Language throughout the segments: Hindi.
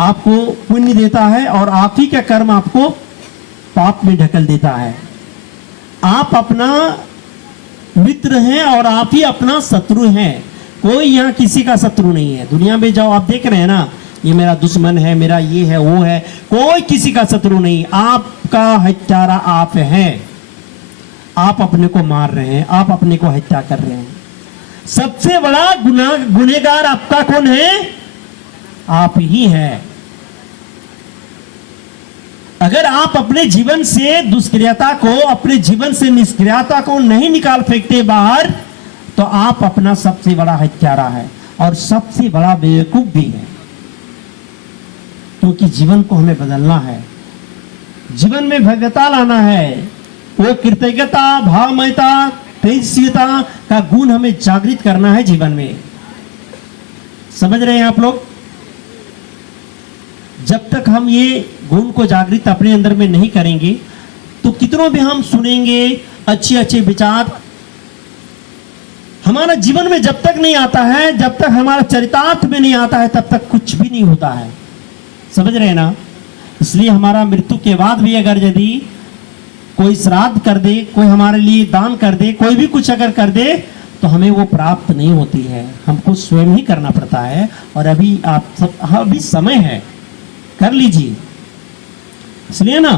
आपको पुण्य देता है और आप ही का कर्म आपको पाप में ढकल देता है। आप अपना मित्र हैं और आप ही अपना शत्रु हैं। कोई यहाँ किसी का शत्रु नहीं है। दुनिया में जाओ, आप देख रहे हैं ना, ये मेरा दुश्मन है, मेरा ये है, वो है, कोई किसी का शत्रु नहीं। आपका हत्यारा आप हैं। आप अपने को मार रहे हैं, आप अपने को हत्या कर रहे हैं। सबसे बड़ा गुनहगार आपका कौन है? आप ही हैं। अगर आप अपने जीवन से दुष्क्रियता को, अपने जीवन से निष्क्रियता को नहीं निकाल फेंकते बाहर, तो आप अपना सबसे बड़ा हत्यारा है और सबसे बड़ा बेवकूफ भी है। क्योंकि जीवन को हमें बदलना है, जीवन में भव्यता लाना है। वो कृतज्ञता, भावमयता, तेजस्वीता का गुण हमें जागृत करना है जीवन में। समझ रहे हैं आप लोग? जब तक हम ये गुण को जागृत अपने अंदर में नहीं करेंगे, तो कितनों भी हम सुनेंगे अच्छे अच्छे विचार, हमारा जीवन में जब तक नहीं आता है, जब तक हमारा चरितार्थ में नहीं आता है, तब तक कुछ भी नहीं होता है। समझ रहे हैं ना? इसलिए हमारा मृत्यु के बाद भी अगर यदि कोई श्राद्ध कर दे, कोई हमारे लिए दान कर दे, कोई भी कुछ अगर कर दे, तो हमें वो प्राप्त नहीं होती है, हमको स्वयं ही करना पड़ता है। और अभी आप सब, अभी समय है, कर लीजिए। इसलिए ना,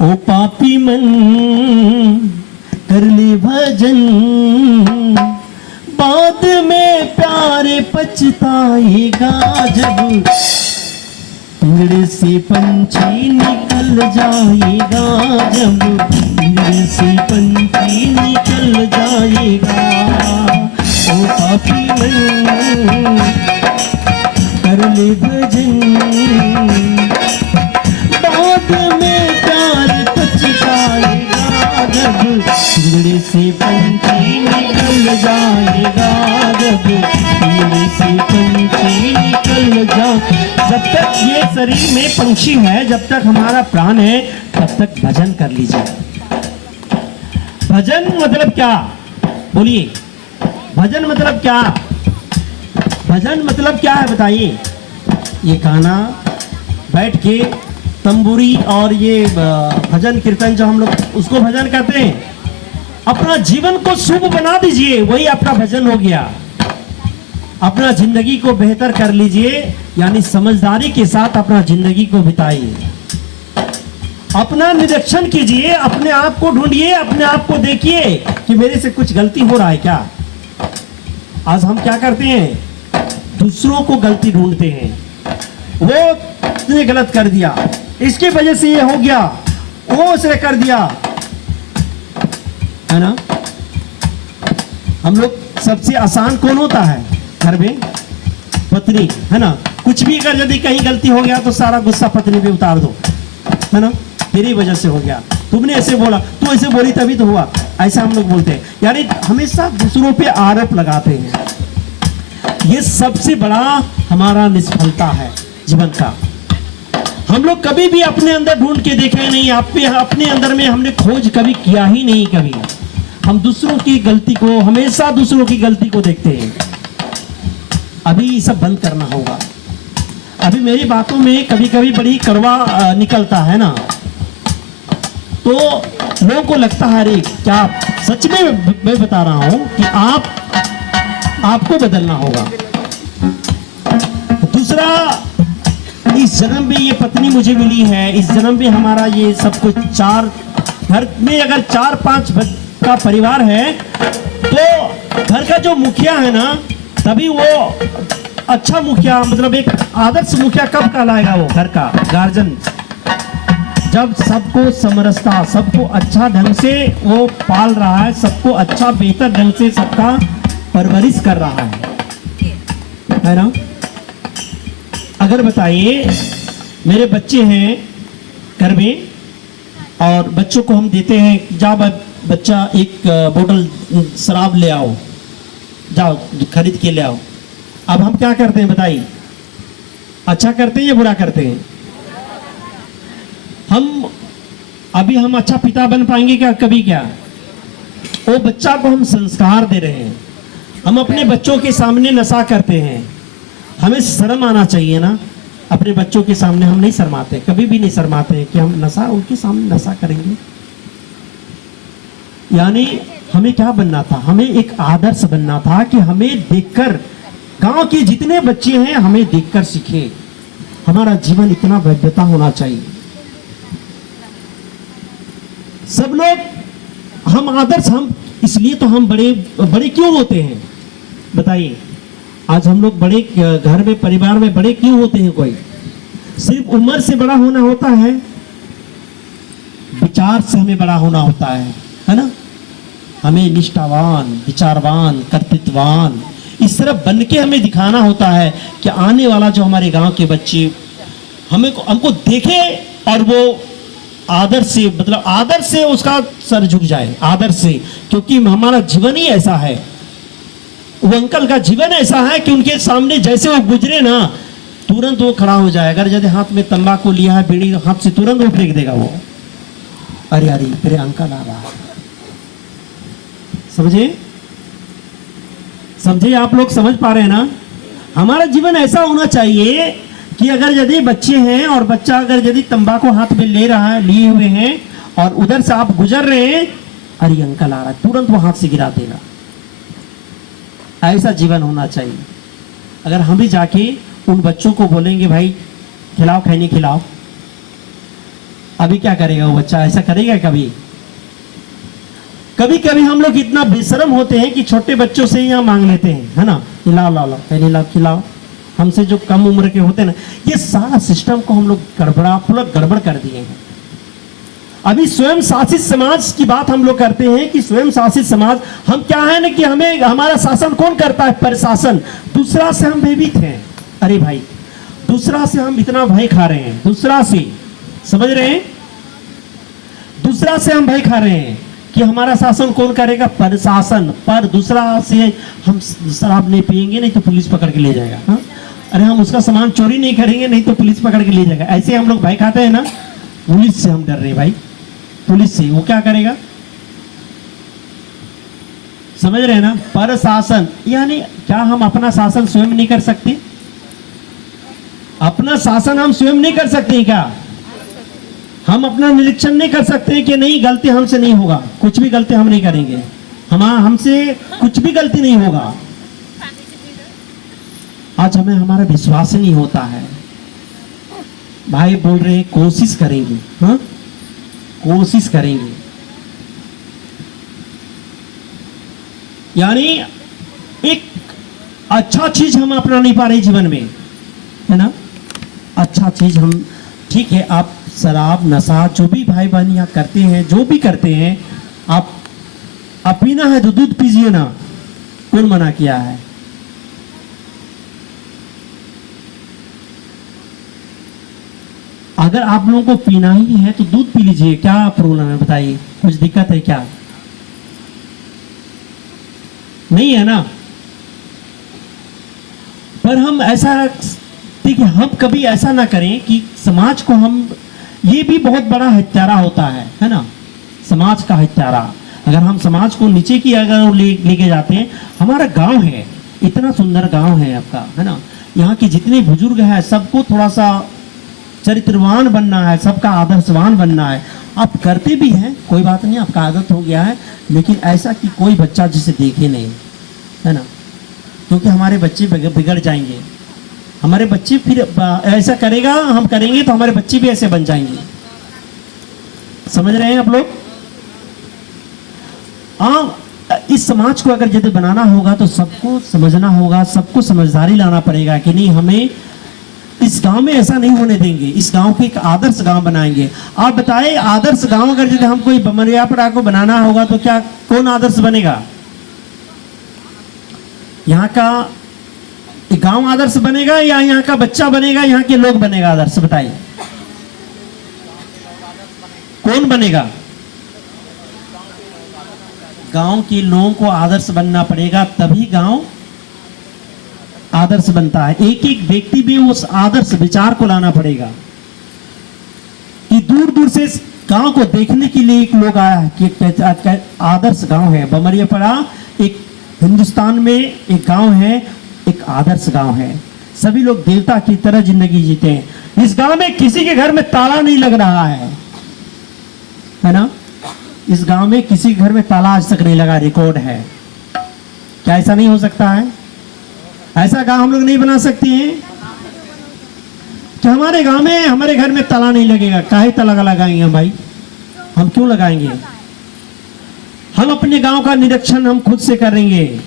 ओ पापी मन कर ले भजन, बाद में प्यारे पछताएगा जब पिंजड़े से पंछी निकल जाएगा, जब पिंजड़े से पंछी निकल जाएगा। ओ पापी मन कर ले भजन, बाद में प्यार पछताएगा जब पिंजड़े से पंछी निकल जाएगा, जब पिंजड़े से पंछी निकल जाएगा। जब तक ये शरीर में पंछी है, जब तक हमारा प्राण है, तब तक भजन कर लीजिए। भजन मतलब क्या? बोलिए, भजन मतलब क्या? भजन मतलब क्या है बताइए? ये गाना बैठ के तंबूरी और ये भजन कीर्तन जो हम लोग उसको भजन कहते हैं, अपना जीवन को शुभ बना दीजिए, वही आपका भजन हो गया। अपना जिंदगी को बेहतर कर लीजिए, यानी समझदारी के साथ अपना जिंदगी को बिताइए। अपना निरीक्षण कीजिए, अपने आप को ढूंढिए, अपने आप को देखिए कि मेरे से कुछ गलती हो रहा है क्या। आज हम क्या करते हैं? दूसरों को गलती ढूंढते हैं। वो इसने गलत कर दिया, इसकी वजह से ये हो गया, वो उसने कर दिया, है ना? हम लोग सबसे आसान कौन होता है घर में? पत्नी, है ना? कुछ भी अगर यदि कहीं गलती हो गया तो सारा गुस्सा पत्नी पे उतार दो, है ना? तेरी वजह से हो गया, तुमने ऐसे बोला, तू ऐसे बोली तभी तो हुआ, ऐसा हम लोग बोलते हैं। यानी हमेशा दूसरों पे आरोप लगाते हैं। ये सबसे बड़ा हमारा निष्फलता है जीवन का। हम लोग कभी भी अपने अंदर ढूंढ के देखे नहीं, अपने अंदर में हमने खोज कभी किया ही नहीं। कभी हम दूसरों की गलती को, हमेशा दूसरों की गलती को देखते हैं। अभी ये सब बंद करना होगा। अभी मेरी बातों में कभी कभी बड़ी कड़वा निकलता है ना, तो लोगों को लगता है अरे क्या, सच में मैं बता रहा हूं कि आपको बदलना होगा। दूसरा, इस जन्म में ये पत्नी मुझे मिली है, इस जन्म में हमारा ये सब कुछ, चार घर में अगर 4-5 का परिवार है, तो घर का जो मुखिया है ना, तभी वो अच्छा मुखिया, मतलब एक आदर्श मुखिया कब कहलाएगा? वो घर का गार्जियन जब सबको समरसता, सबको अच्छा ढंग से वो पाल रहा है, सबको अच्छा बेहतर ढंग से सबका परवरिश कर रहा है ना? अगर बताइए, मेरे बच्चे हैं घर में और बच्चों को हम देते हैं, जा बच्चा एक बोतल शराब ले आओ, जाओ खरीद के ले आओ। अब हम क्या करते हैं बताइए? अच्छा करते हैं या बुरा करते हैं? हम अच्छा पिता बन पाएंगे क्या कभी? क्या वो बच्चा को हम संस्कार दे रहे हैं, हम अपने बच्चों के सामने नशा करते हैं, हमें शर्म आना चाहिए ना। अपने बच्चों के सामने हम नहीं शर्माते, कभी भी नहीं शर्माते कि हम नशा उनके सामने नशा करेंगे। यानी हमें क्या बनना था, हमें एक आदर्श बनना था कि हमें देखकर गांव के जितने बच्चे हैं हमें देखकर सीखे। हमारा जीवन इतना भव्यता होना चाहिए। सब लोग हम आदर्श, हम इसलिए तो हम बड़े बड़े क्यों होते हैं बताइए। आज हम लोग बड़े घर में परिवार में बड़े क्यों होते हैं? कोई सिर्फ उम्र से बड़ा होना होता है, विचार से हमें बड़ा होना होता है ना। हमें निष्ठावान, विचारवान, कर्तृत्ववान इस तरह बन के हमें दिखाना होता है कि आने वाला जो हमारे गांव के बच्चे हमको देखे और वो आदर से, मतलब आदर से उसका सर झुक जाए, आदर से, क्योंकि हमारा जीवन ही ऐसा है। वो अंकल का जीवन ऐसा है कि उनके सामने जैसे वो गुजरे ना तुरंत वो खड़ा हो जाए। अगर यदि हाथ में तंबाकू लिया है, बीड़ी, हाथ से तुरंत वो फेंक देगा। वो अरे अरे तेरे अंकल आ रहा है। समझे समझे आप लोग समझ पा रहे हैं ना। हमारा जीवन ऐसा होना चाहिए कि अगर यदि बच्चे हैं और बच्चा अगर यदि तंबाकू हाथ में ले रहा है, लिए हुए हैं और उधर से आप गुजर रहे हैं, अरे अंकल आ रहा है, तुरंत वो हाथ से गिरा देगा। ऐसा जीवन होना चाहिए। अगर हम भी जाके उन बच्चों को बोलेंगे भाई खिलाओ, खैनी खिलाओ, अभी क्या करेगा वो बच्चा? ऐसा करेगा कभी? कभी कभी हम लोग इतना बेशरम होते हैं कि छोटे बच्चों से यहाँ मांग लेते हैं, है ना, खिलाओ, लाओ, खैनी लाओ, खिलाओ। हमसे जो कम उम्र के होते हैं ना, ये सारा सिस्टम को हम लोग पूरा गड़बड़ कर दिए हैं। अभी स्वयं शासित समाज की बात हम लोग करते हैं कि स्वयं शासित समाज, हम क्या है ना कि हमें हमारा शासन कौन करता है? प्रशासन। दूसरा से हम भयभीत हैं। अरे भाई, दूसरा से हम इतना भय खा रहे हैं, दूसरा से, समझ रहे हैं, दूसरा से हम भय खा रहे हैं कि हमारा शासन कौन करेगा? प्रशासन। पर दूसरा से हम शराब नहीं पिएंगे, नहीं तो पुलिस पकड़ के ले जाएगा। हाँ? अरे हम उसका सामान चोरी नहीं करेंगे, नहीं तो पुलिस पकड़ के ले जाएगा। ऐसे हम लोग भय खाते हैं ना। पुलिस से हम डर रहे हैं भाई, पुलिस से। वो क्या करेगा? समझ रहे हैं ना? प्रशासन। यानी क्या हम अपना शासन स्वयं नहीं कर सकते? अपना शासन हम स्वयं नहीं कर सकते क्या? हम अपना निरीक्षण नहीं कर सकते कि नहीं गलती हमसे नहीं होगा, कुछ भी गलती हम नहीं करेंगे, हमसे कुछ भी गलती नहीं होगा। आज हमें हमारा विश्वास ही नहीं होता है। भाई बोल रहे हैं कोशिश करेंगे, हाँ कोशिश करेंगे। यानी एक अच्छा चीज हम अपना नहीं पा रहे जीवन में, है ना। अच्छा चीज हम, ठीक है, आप शराब, नशा, जो भी भाई बहन यहाँ करते हैं, जो भी करते हैं, आप पीना है तो दूध पीजिए ना, कौन मना किया है? अगर आप लोगों को पीना ही है तो दूध पी लीजिए, क्या प्रॉब्लम है बताइए? कुछ दिक्कत है क्या? नहीं है ना। पर हम ऐसा, देखिए, हम कभी ऐसा ना करें कि समाज को हम, ये भी बहुत बड़ा हत्यारा होता है ना, समाज का हत्यारा। अगर हम समाज को नीचे की अगर लेके जाते हैं, हमारा गांव है, इतना सुंदर गांव है आपका, है ना, यहाँ के जितने बुजुर्ग हैं सबको थोड़ा सा चरित्रवान बनना है, सबका आदर्शवान बनना है। आप करते भी हैं, कोई बात नहीं, आपका आदत हो गया है, लेकिन ऐसा कि कोई बच्चा जिसे देखे नहीं, है ना, क्योंकि हमारे बच्चे बिगड़ जाएंगे। हमारे बच्चे फिर ऐसा करेगा, हम करेंगे तो हमारे बच्चे भी ऐसे बन जाएंगे। समझ रहे हैं आप लोग? इस समाज को अगर यदि बनाना होगा तो सबको समझना होगा, सबको समझदारी लाना पड़ेगा कि नहीं, हमें इस गांव में ऐसा नहीं होने देंगे, इस गांव को एक आदर्श गांव बनाएंगे। आप बताएं, आदर्श गांव अगर यदि हम कोई बमरियापड़ा को बनाना होगा तो क्या, कौन आदर्श बनेगा? यहाँ का गांव आदर्श बनेगा या यहाँ का बच्चा बनेगा, यहाँ के लोग बनेगा आदर्श? बताइए कौन बनेगा? गांव के लोगों को आदर्श बनना पड़ेगा, तभी गांव आदर्श बनता है। एक एक व्यक्ति भी उस आदर्श विचार को लाना पड़ेगा कि दूर दूर से गांव को देखने के लिए एक लोग आया कि आदर्श गांव है बमरियापड़ा, एक हिंदुस्तान में एक गांव है, एक आदर्श गांव है। सभी लोग देवता की तरह जिंदगी जीते हैं। इस गांव में किसी के घर में ताला नहीं लग रहा है ना? इस गांव में किसी के घर में ताला आज तक नहीं लगा, रिकॉर्ड है। क्या ऐसा नहीं हो सकता है? ऐसा गांव हम लोग नहीं बना सकते हैं कि हमारे गांव में, हमारे घर में ताला नहीं लगेगा। काहे ताला लगाएंगे हम भाई? हम क्यों लगाएंगे? हम अपने गांव का निरीक्षण हम खुद से करेंगे।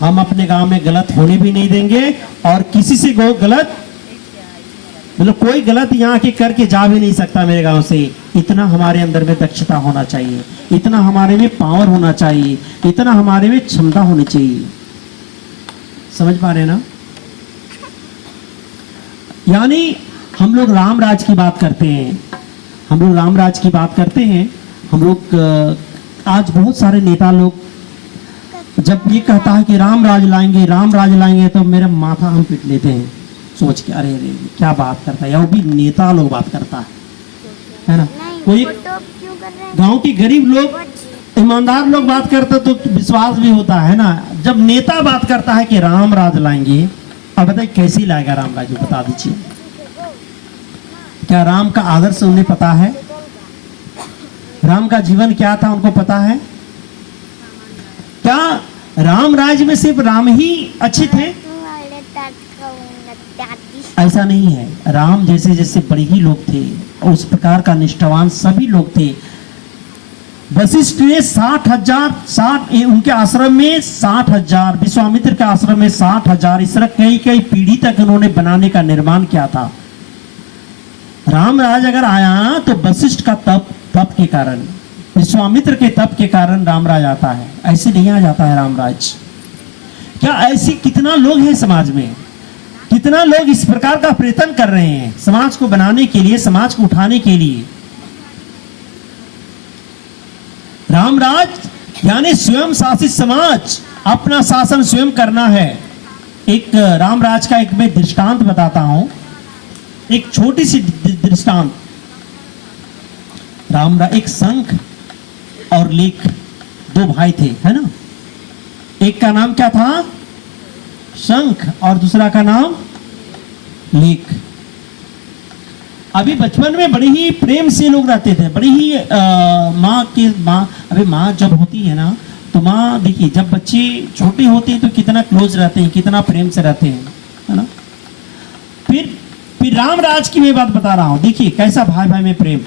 हम अपने गांव में गलत होने भी नहीं देंगे और किसी से गलत, मतलब कोई गलत यहाँ के करके जा भी नहीं सकता मेरे गांव से। इतना हमारे अंदर में दक्षता होना चाहिए, इतना हमारे में पावर होना चाहिए, इतना हमारे में क्षमता होनी चाहिए। समझ पा रहे हैं ना? यानी हम लोग राम राज की बात करते हैं, हम लोग राम राज की बात करते हैं। हम लोग आज बहुत सारे नेता लोग जब ये कहता है कि राम राज लाएंगे, राम राज लाएंगे, तो मेरा माथा हम पीट लेते हैं सोच के, अरे अरे क्या बात करता है, या वो भी नेता लोग बात करता है ना? कोई गांव की गरीब लोग, ईमानदार लोग बात करते तो विश्वास भी होता है ना। जब नेता बात करता है कि राम राज लाएंगे, अब बताइए कैसी लाएगा राम राज, बता दीजिए। क्या राम का आदर्श उन्हें पता है? राम का जीवन क्या था उनको पता है? क्या राम राज में सिर्फ राम ही अच्छे थे? ऐसा नहीं है। राम जैसे जैसे बड़े ही लोग थे और उस प्रकार का निष्ठावान सभी लोग थे। वशिष्ठ ने 60,000 उनके आश्रम में 60,000, विश्वामित्र के आश्रम में 60,000, इस तरह कई कई पीढ़ी तक उन्होंने बनाने का निर्माण किया था। राम राज अगर आया तो वशिष्ठ का तप के कारण, विश्वामित्र के तप के कारण रामराज आता है, ऐसे नहीं आ जाता है रामराज। क्या ऐसी कितना लोग हैं समाज में, कितना लोग इस प्रकार का प्रयत्न कर रहे हैं समाज को बनाने के लिए, समाज को उठाने के लिए। रामराज यानी स्वयं शासित समाज, अपना शासन स्वयं करना है। एक रामराज का एक मैं दृष्टांत बताता हूं, एक छोटी सी दृष्टांत। रामराज, एक शंख और लेख, दो भाई थे, है ना? एक का नाम क्या था? शंख, और दूसरा का नाम लेख। अभी बचपन में बड़े ही प्रेम से लोग रहते थे, बड़ी ही माँ अभी माँ जब होती है ना, तो माँ देखिए जब बच्चे छोटे होते हैं तो कितना क्लोज रहते हैं, कितना प्रेम से रहते हैं, है ना? फिर रामराज की मैं बात बता रहा हूँ। देखिए कैसा भाई भाई में प्रेम।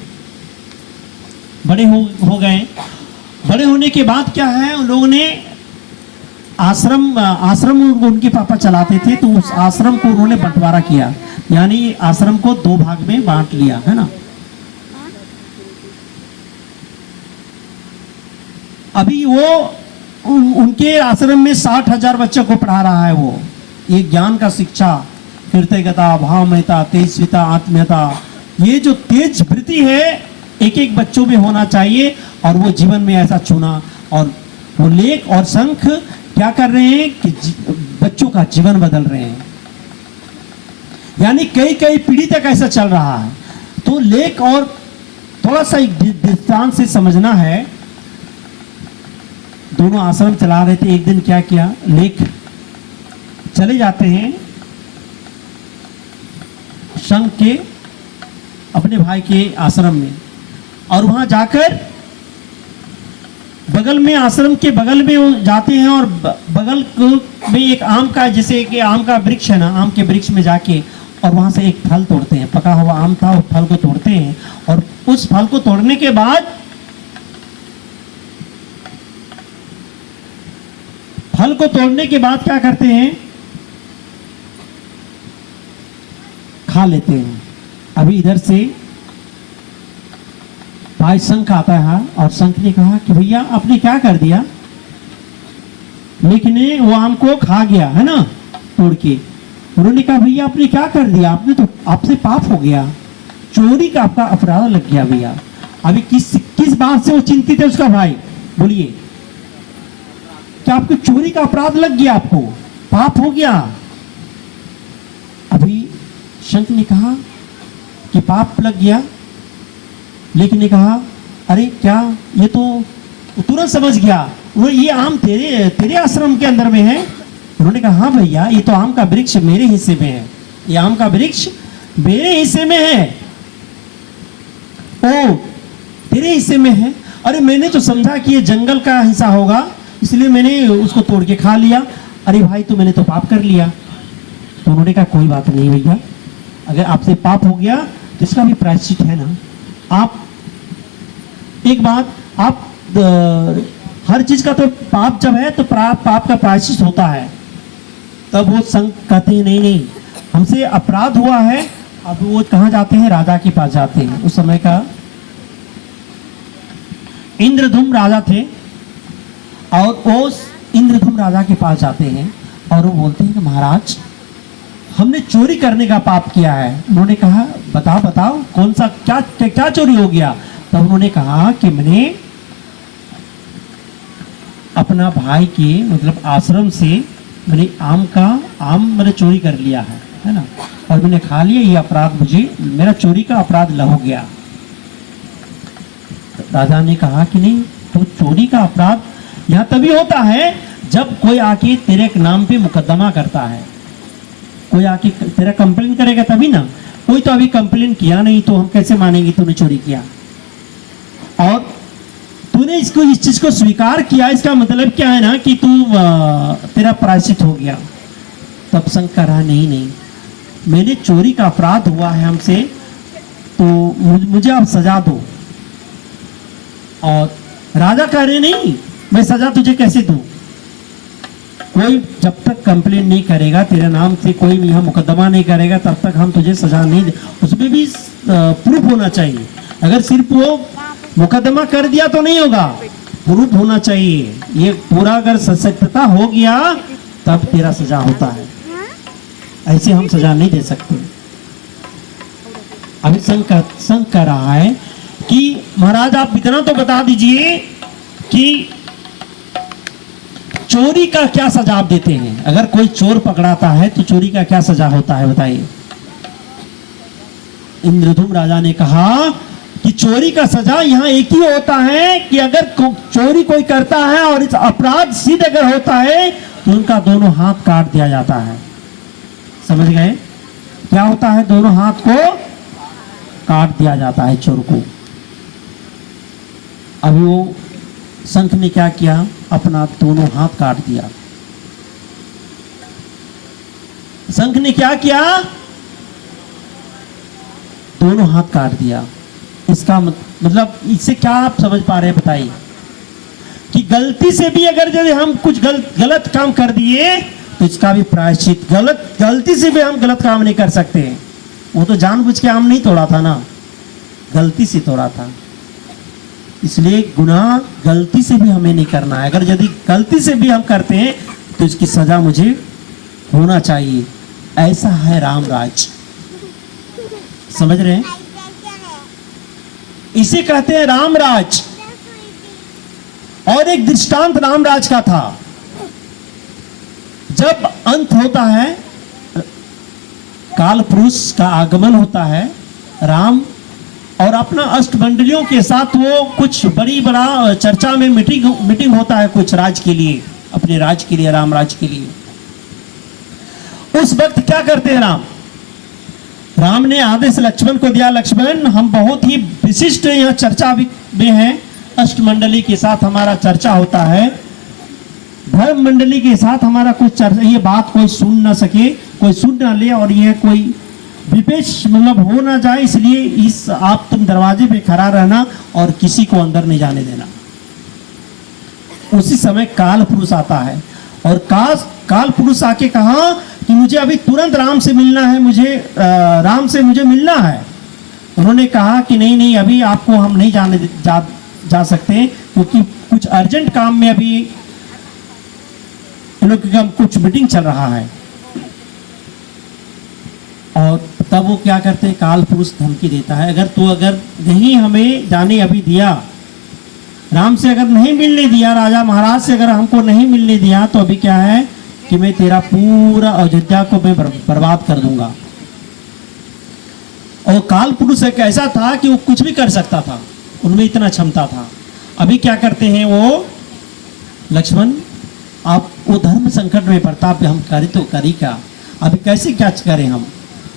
बड़े हो गए, बड़े होने के बाद क्या है, उन लोगों ने आश्रम उनके पापा चलाते थे, तो उस आश्रम को उन्होंने बंटवारा किया, यानी आश्रम को 2 भाग में बांट लिया, है ना? अभी वो उनके आश्रम में 60,000 बच्चों को पढ़ा रहा है। वो ये ज्ञान का शिक्षा, कृतज्ञता, भावमयता, तेजस्विता, आत्मीयता, ये जो तेज वृत्ति है एक एक बच्चों में होना चाहिए, और वो जीवन में ऐसा चुना। और वो लेख और शंख क्या कर रहे हैं कि बच्चों का जीवन बदल रहे हैं, यानी कई कई पीढ़ी तक ऐसा चल रहा है। तो लेख, और थोड़ा सा एक दृष्टांत से समझना है। दोनों आश्रम चला रहे थे। एक दिन क्या किया, लेख चले जाते हैं शंख के अपने भाई के आश्रम में, और वहां जाकर बगल में, आश्रम के बगल में वो जाते हैं, और बगल में एक आम का, जैसे कि आम का वृक्ष है ना, आम के वृक्ष में जाके और वहां से एक फल तोड़ते हैं। पका हुआ आम था, उस फल को तोड़ते हैं, और उस फल को तोड़ने के बाद क्या करते हैं, खा लेते हैं। अभी इधर से भाई शंख आता है, और शंख ने कहा कि भैया आपने क्या कर दिया? लेकिन वो आम को खा गया, है ना, तोड़ के। उन्होंने कहा भैया आपने क्या कर दिया? आपने तो, आपसे पाप हो गया, चोरी का आपका अपराध लग गया भैया। अभी किस बात से वो चिंतित है उसका भाई? बोलिए, क्या आपको चोरी का अपराध लग गया, आपको पाप हो गया? अभी शंख ने कहा कि पाप लग गया, लेकिन ने कहा अरे क्या, ये तो तुरंत समझ गया, वो ये आम तेरे आश्रम के अंदर में है, उन्होंने कहा हाँ भैया, ये तो आम का वृक्ष मेरे हिस्से में है, ये आम का वृक्ष मेरे हिस्से में है। ओ, तेरे हिस्से में है? अरे मैंने तो समझा कि ये जंगल का हिस्सा होगा, इसलिए मैंने उसको तोड़ के खा लिया। अरे भाई, तो मैंने तो पाप कर लिया। तो उन्होंने कहा कोई बात नहीं भैया, अगर आपसे पाप हो गया तो इसका भी प्रायश्चित है ना। आप एक बात, आप हर चीज का तो पाप जब है तो पाप का प्रायश्चित होता है। तब वो संत कहते हैं नहीं नहीं, हमसे अपराध हुआ है। अब वो कहाँ जाते हैं? राजा के पास जाते हैं। उस समय का इंद्रधुम राजा थे, और वो इंद्रधुम राजा के पास जाते हैं और वो बोलते हैं कि महाराज, हमने चोरी करने का पाप किया है। उन्होंने कहा बताओ बताओ, कौन सा क्या क्या चोरी हो गया? तब उन्होंने कहा कि मैंने अपना भाई के मतलब आश्रम से मैंने आम मैंने चोरी कर लिया है ना, और मैंने खा लिया। ये अपराध मुझे, मेरा चोरी का अपराध हो गया। राजा ने कहा कि नहीं, तो चोरी का अपराध यह तभी होता है जब कोई आके तेरे नाम पे मुकदमा करता है, कोई आके तेरा कंप्लेन करेगा तभी ना। कोई तो अभी कंप्लेन किया नहीं, तो हम कैसे मानेंगे तूने चोरी किया? और तूने इसको, इस चीज को स्वीकार किया, इसका मतलब क्या है ना कि तू तेरा प्रायश्चित हो गया। तब संघ कह रहा नहीं नहीं, मैंने चोरी का अपराध हुआ है हमसे, तो मुझे आप सजा दो। और राजा कह रहे नहीं, मैं सजा तुझे कैसे दूं? कोई जब तक कंप्लेन नहीं करेगा, तेरे नाम से कोई यहाँ मुकदमा नहीं करेगा, तब तक हम तुझे सजा नहीं दे। उसमें भी प्रूफ होना चाहिए। अगर सिर्फ वो मुकदमा कर दिया तो नहीं होगा, प्रूफ होना चाहिए। ये पूरा अगर सशक्तता हो गया तब तेरा सजा होता है, ऐसे हम सजा नहीं दे सकते। अभी संघ कह रहा है कि महाराज आप इतना तो बता दीजिए कि चोरी का क्या सजा आप देते हैं? अगर कोई चोर पकड़ाता है तो चोरी का क्या सजा होता है, बताइए। इंद्रधुम राजा ने कहा कि चोरी का सजा यहाँ एक ही होता है कि अगर चोरी कोई करता है और इस अपराध सिद्ध अगर होता है तो उनका दोनों हाथ काट दिया जाता है। समझ गए? क्या होता है? दोनों हाथ को काट दिया जाता है चोर को। अभी वो संत ने क्या किया? अपना दोनों हाथ काट दिया। संघ ने क्या किया? दोनों हाथ काट दिया। इसका मतलब इससे क्या आप समझ पा रहे हैं, बताइए? कि गलती से भी अगर यदि हम कुछ गलत काम कर दिए तो इसका भी प्रायश्चित। गलती से भी हम गलत काम नहीं कर सकते। वो तो जानबूझ के आम नहीं तोड़ा था ना, गलती से तोड़ा था। इसलिए गुनाह गलती से भी हमें नहीं करना है। अगर यदि गलती से भी हम करते हैं तो इसकी सजा मुझे होना चाहिए। ऐसा है राम राज। समझ रहे हैं? इसे कहते हैं राम राज। और एक दृष्टांत राम राज का था। जब अंत होता है, काल पुरुष का आगमन होता है, राम और अपना अष्टमंडलियों के साथ वो कुछ बड़ा चर्चा में मीटिंग होता है कुछ राज के लिए, अपने राज के लिए, राम राज के लिए। उस वक्त क्या करते हैं राम ने आदेश लक्ष्मण को दिया, लक्ष्मण हम बहुत ही विशिष्ट यहाँ चर्चा में हैं, अष्टमंडली के साथ हमारा चर्चा होता है, धर्म मंडली के साथ हमारा कुछ चर्चा, ये बात कोई सुन ना सके, कोई सुन ना ले, और ये कोई विपेश मतलब हो ना जाए, इसलिए आप तुम दरवाजे पे खड़ा रहना और किसी को अंदर नहीं जाने देना। उसी समय काल पुरुष आता है और काल पुरुष आके कहा कि मुझे अभी तुरंत राम से मिलना है, राम से मुझे मिलना है। उन्होंने कहा कि नहीं अभी आपको हम नहीं जा सकते, क्योंकि कुछ अर्जेंट काम में अभी इन लोग का कुछ मीटिंग चल रहा है। और तब वो क्या करते हैं, काल पुरुष धमकी देता है, अगर नहीं हमें जाने अभी दिया, राम से अगर नहीं मिलने दिया, राजा महाराज से अगर हमको नहीं मिलने दिया, तो अभी क्या है कि मैं तेरा पूरा अयोध्या को मैं बर्बाद कर दूंगा। और काल पुरुष एक ऐसा था कि वो कुछ भी कर सकता था, उनमें इतना क्षमता था। अभी क्या करते हैं वो लक्ष्मण आप वो धर्म संकट में पड़ता, अब हम करें तो करें क्या, अभी कैसे क्या करें हम।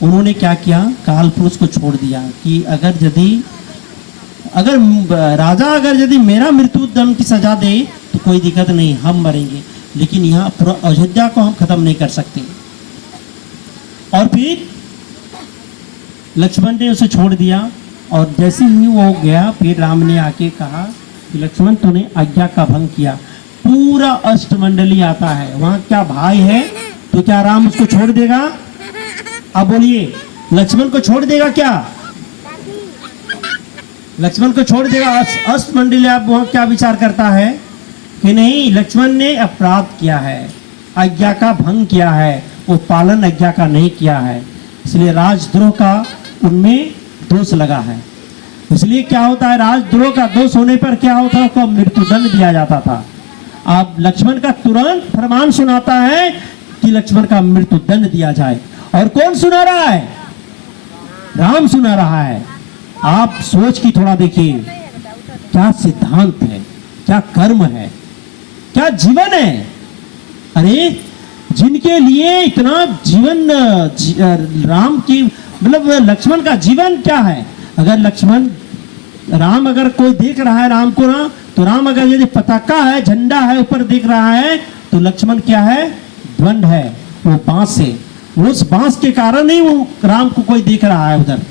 उन्होंने क्या किया, काल पुरुष को छोड़ दिया कि अगर राजा अगर यदि मेरा मृत्यु दंड की सजा दे तो कोई दिक्कत नहीं, हम मरेंगे, लेकिन यहाँ पूरा अयोध्या को हम खत्म नहीं कर सकते। और फिर लक्ष्मण ने उसे छोड़ दिया, और जैसे ही वो गया फिर राम ने आके कहा कि लक्ष्मण तूने आज्ञा का भंग किया। पूरा अष्टमंडली आता है, वहां क्या भाई है, तो क्या राम उसको छोड़ देगा? अब बोलिए, लक्ष्मण को छोड़ देगा क्या? लक्ष्मण को छोड़ देगा? अष्टमंडली आप वहां क्या विचार करता है कि नहीं, लक्ष्मण ने अपराध किया है, आज्ञा का भंग किया है, वो पालन आज्ञा का नहीं किया है, इसलिए राजद्रोह का उनमें दोष लगा है। इसलिए क्या होता है, राजद्रोह का दोष होने पर क्या होता है, उसको मृत्युदंड दिया जाता था। अब लक्ष्मण का तुरंत फरमान सुनाता है कि लक्ष्मण का मृत्युदंड दिया जाए। और कौन सुना रहा है? राम सुना रहा है। आप सोच की थोड़ा देखिए, क्या सिद्धांत है, क्या कर्म है, क्या जीवन है। अरे जिनके लिए इतना जीवन राम की मतलब लक्ष्मण का जीवन क्या है। अगर लक्ष्मण राम अगर कोई देख रहा है राम को ना, तो राम अगर यदि पताका है, झंडा है ऊपर देख रहा है, तो लक्ष्मण क्या है, दंड है, वो बांस है, उस बांस के कारण ही वो राम को कोई देख रहा है उधर।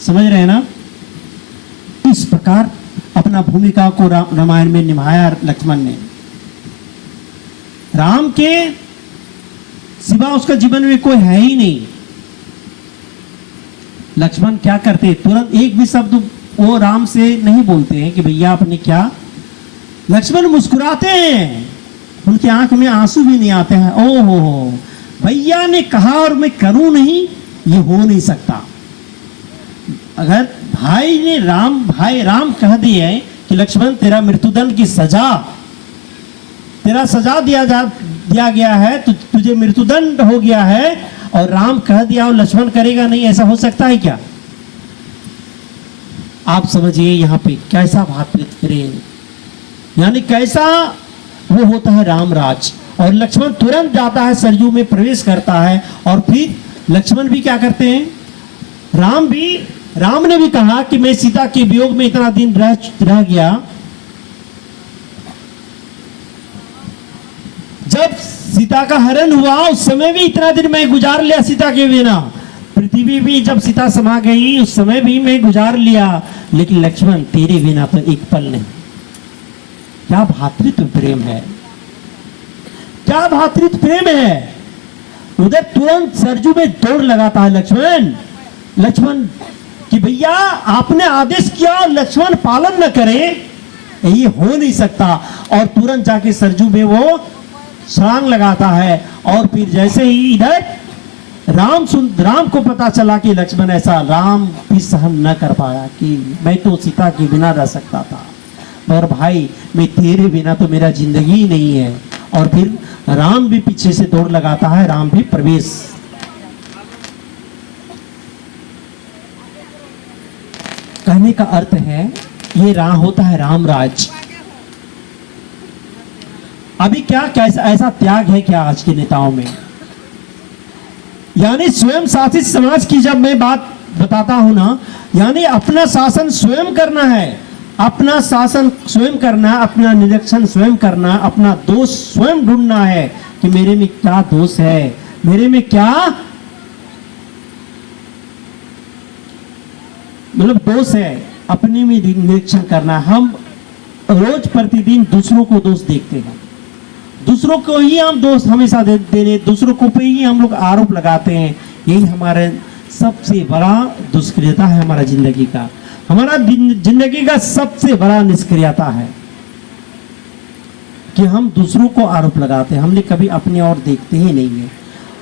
समझ रहे हैं ना? इस प्रकार अपना भूमिका को रामायण में निभाया लक्ष्मण ने। राम के सिवा उसका जीवन में कोई है ही नहीं। लक्ष्मण क्या करते, तुरंत एक भी शब्द वो राम से नहीं बोलते हैं कि भैया आपने क्या। लक्ष्मण मुस्कुराते हैं, उनकी आंख में आंसू भी नहीं आते हैं। ओहो भैया ने कहा और मैं करूं नहीं, ये हो नहीं सकता। अगर भाई राम कह दिए कि लक्ष्मण तेरा मृत्युदंड की सजा, तेरा सजा दिया गया है, तुझे मृत्युदंड हो गया है, और राम कह दिया और लक्ष्मण करेगा नहीं, ऐसा हो सकता है क्या? आप समझिए यहाँ पे कैसा भातृत्व प्रेम, यानी कैसा वो होता है राम राज। और लक्ष्मण तुरंत जाता है, सरयू में प्रवेश करता है, और फिर लक्ष्मण भी क्या करते हैं, राम ने भी कहा कि मैं सीता के वियोग में इतना दिन रह गया। जब सीता का हरण हुआ उस समय भी इतना दिन मैं गुजार लिया सीता के बिना। पृथ्वी भी जब सीता समा गई उस समय भी मैं गुजार लिया, लेकिन लक्ष्मण तेरे बिना तो एक पल नहीं। क्या भातृत्व प्रेम है, क्या भातृत्व प्रेम है। उधर तुरंत सरजू में दौड़ लगाता है लक्ष्मण कि भैया आपने आदेश किया और लक्ष्मण पालन न करे, ये हो नहीं सकता। और तुरंत जाके सरजू में वो छलांग लगाता है। और फिर जैसे ही इधर राम को पता चला कि लक्ष्मण ऐसा, राम भी सहन न कर पाया कि मैं तो सीता के बिना रह सकता था, और भाई मैं तेरे बिना तो मेरा जिंदगी ही नहीं है। और फिर राम भी पीछे से दौड़ लगाता है, राम भी प्रवेश। कहने का अर्थ है ये होता है राम राज। अभी क्या कैसा ऐसा त्याग है क्या आज के नेताओं में? यानी स्वयं शासित समाज की जब मैं बात बताता हूं ना, यानी अपना शासन स्वयं करना है, अपना शासन स्वयं करना है, अपना निरीक्षण स्वयं करना है, अपना दोष स्वयं ढूंढना है कि मेरे में क्या दोष है, मेरे में क्या मतलब दोष है, अपने में निरीक्षण करना। हम रोज प्रतिदिन दूसरों को दोष देखते हैं, दूसरों को ही हम दोष हमेशा देने, दूसरों को पे ही हम लोग आरोप लगाते हैं। यही हमारे सबसे बड़ा दुष्क्रियता है हमारा जिंदगी का, हमारा जिंदगी का सबसे बड़ा निष्क्रियता है कि हम दूसरों को आरोप लगाते हैं। हमने कभी अपने और देखते ही नहीं है,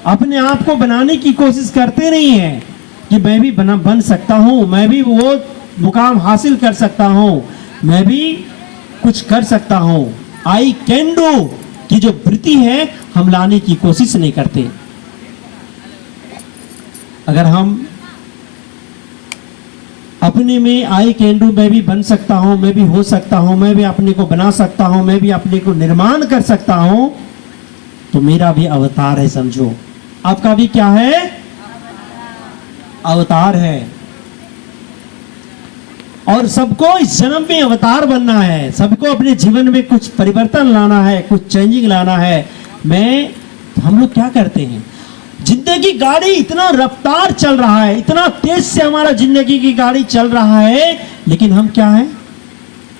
अपने आप को बनाने की कोशिश करते नहीं है कि मैं भी बन सकता हूं, मैं भी वो मुकाम हासिल कर सकता हूं, मैं भी कुछ कर सकता हूं, आई कैन डू की जो वृत्ति है हम लाने की कोशिश नहीं करते। अगर हम अपने में आई कैन डू, मैं भी बन सकता हूं, मैं भी हो सकता हूं, मैं भी अपने को बना सकता हूं, मैं भी अपने को निर्माण कर सकता हूं, तो मेरा भी अवतार है, समझो। आपका भी क्या है? अवतार है। और सबको इस जन्म में अवतार बनना है, सबको अपने जीवन में कुछ परिवर्तन लाना है, कुछ चेंजिंग लाना है। हम लोग क्या करते हैं, जिंदगी गाड़ी इतना रफ्तार चल रहा है, इतना तेज से हमारा जिंदगी की गाड़ी चल रहा है, लेकिन हम क्या है,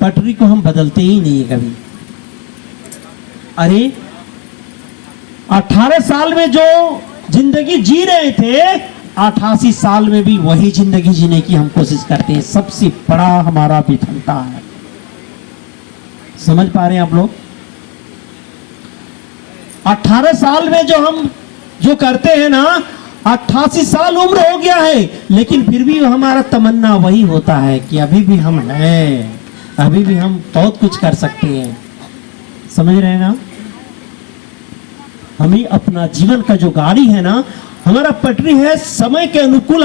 पटरी को हम बदलते ही नहीं है कभी। अरे 18 साल में जो जिंदगी जी रहे थे, 88 साल में भी वही जिंदगी जीने की हम कोशिश करते हैं। सबसे बड़ा हमारा विफलता है। समझ पा रहे हैं आप लोग? 18 साल में जो करते हैं ना, 88 साल उम्र हो गया है, लेकिन फिर भी हमारा तमन्ना वही होता है कि अभी भी हम हैं, अभी भी हम बहुत कुछ कर सकते हैं। समझ रहे हैं ना? हमें अपना जीवन का जो गाड़ी है ना, हमारा पटरी है, समय के अनुकूल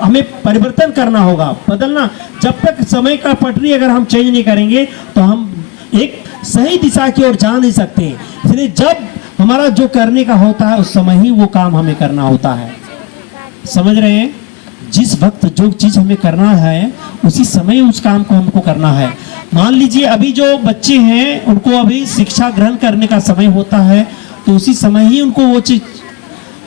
हमें परिवर्तन करना होगा, बदलना। जब तक समय का पटरी अगर हम चेंज नहीं करेंगे तो हम एक सही दिशा की ओर जा नहीं सकते। इसलिए जब हमारा जो करने का होता है उस समय ही वो काम हमें करना होता है। समझ रहे हैं? जिस वक्त जो चीज हमें करना है उसी समय उस काम को हमको करना है। मान लीजिए अभी जो बच्चे हैं उनको अभी शिक्षा ग्रहण करने का समय होता है, तो उसी समय ही उनको वो चीज,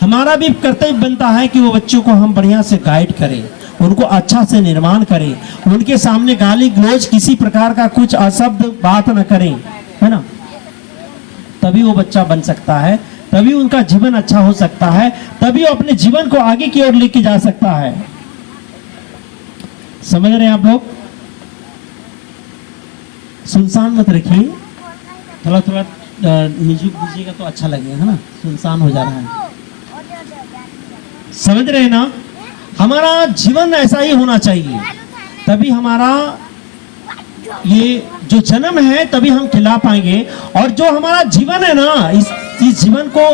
हमारा भी कर्तव्य बनता है कि वो बच्चों को हम बढ़िया से गाइड करें, उनको अच्छा से निर्माण करें, उनके सामने गाली गलौज किसी प्रकार का कुछ अशब्द बात न करें, है ना? तभी वो बच्चा बन सकता है, तभी उनका जीवन अच्छा हो सकता है, तभी वो अपने जीवन को आगे की ओर लेके जा सकता है। समझ रहे हैं आप लोग? सुनसान मत रखिए, थोड़ा थोड़ा म्यूजिक दीजिएगा तो अच्छा लगेगा, है ना? सुनसान हो जा रहा है। समझ रहे हैं ना? हमारा जीवन ऐसा ही होना चाहिए, तभी हमारा ये जो जन्म है तभी हम खिला पाएंगे। और जो हमारा जीवन है ना, इस जीवन को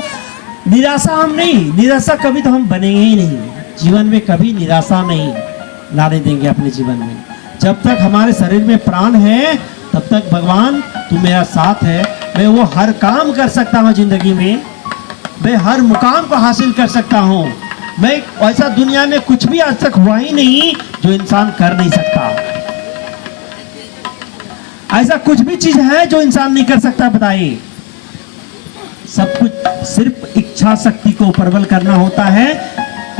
निराशा कभी तो हम बनेंगे ही नहीं। जीवन में कभी निराशा नहीं लाने देंगे अपने जीवन में। जब तक हमारे शरीर में प्राण है तब तक भगवान तू मेरा साथ है, मैं वो हर काम कर सकता हूँ जिंदगी में, मैं हर मुकाम को हासिल कर सकता हूँ। मैं ऐसा दुनिया में कुछ भी आज तक हुआ ही नहीं जो इंसान कर नहीं सकता। ऐसा कुछ भी चीज है जो इंसान नहीं कर सकता, बताइए? सब कुछ सिर्फ इच्छा शक्ति को प्रबल करना होता है,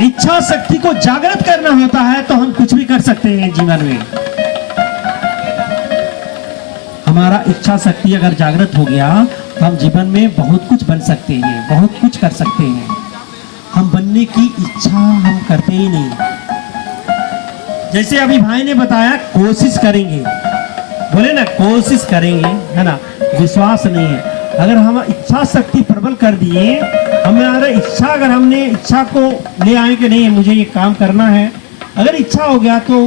इच्छा शक्ति को जागृत करना होता है, तो हम कुछ भी कर सकते हैं जीवन में। हमारा इच्छा शक्ति अगर जागृत हो गया तो हम जीवन में बहुत कुछ बन सकते हैं, बहुत कुछ कर सकते हैं। हम बनने की इच्छा हम करते ही नहीं। जैसे अभी भाई ने बताया, कोशिश करेंगे, बोले ना कोशिश करेंगे, है ना? विश्वास नहीं है। अगर हम इच्छा शक्ति प्रबल कर दिए, हमारा इच्छा, अगर हमने इच्छा को ले आए कि नहीं मुझे ये काम करना है, अगर इच्छा हो गया तो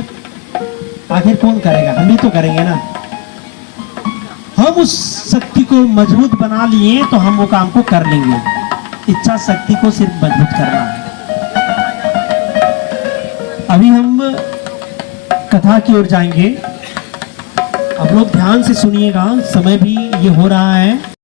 आखिर कौन करेगा? हम ही तो करेंगे ना। हम उस शक्ति को मजबूत बना लिए तो हम वो काम को कर लेंगे। इच्छा शक्ति को सिर्फ मजबूत करना है। अभी हम कथा की ओर जाएंगे, आप लोग ध्यान से सुनिएगा, समय भी ये हो रहा है।